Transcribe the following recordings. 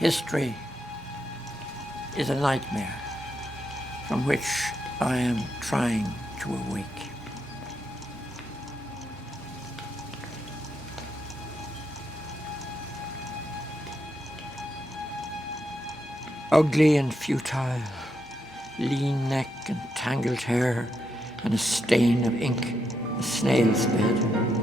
History is a nightmare from which I am trying to awake. Ugly and futile, lean neck and tangled hair, and a stain of ink, a snail's bed.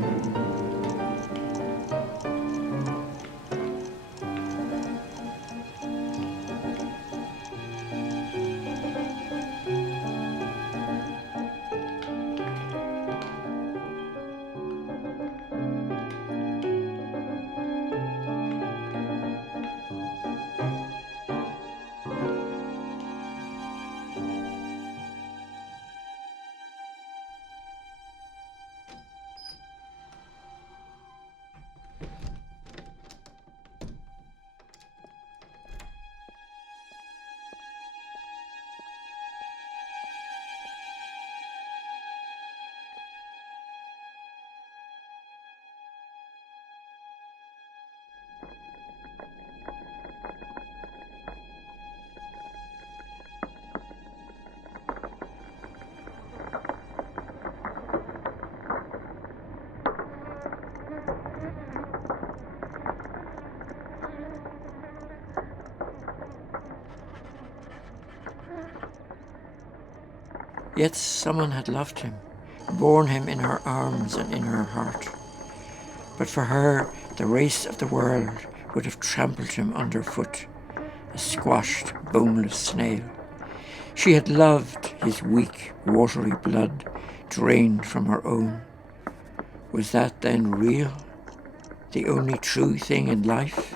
Yet someone had loved him, borne him in her arms and in her heart. But for her, the race of the world would have trampled him underfoot, a squashed, boneless snail. She had loved his weak, watery blood, drained from her own. Was that then real? The only true thing in life?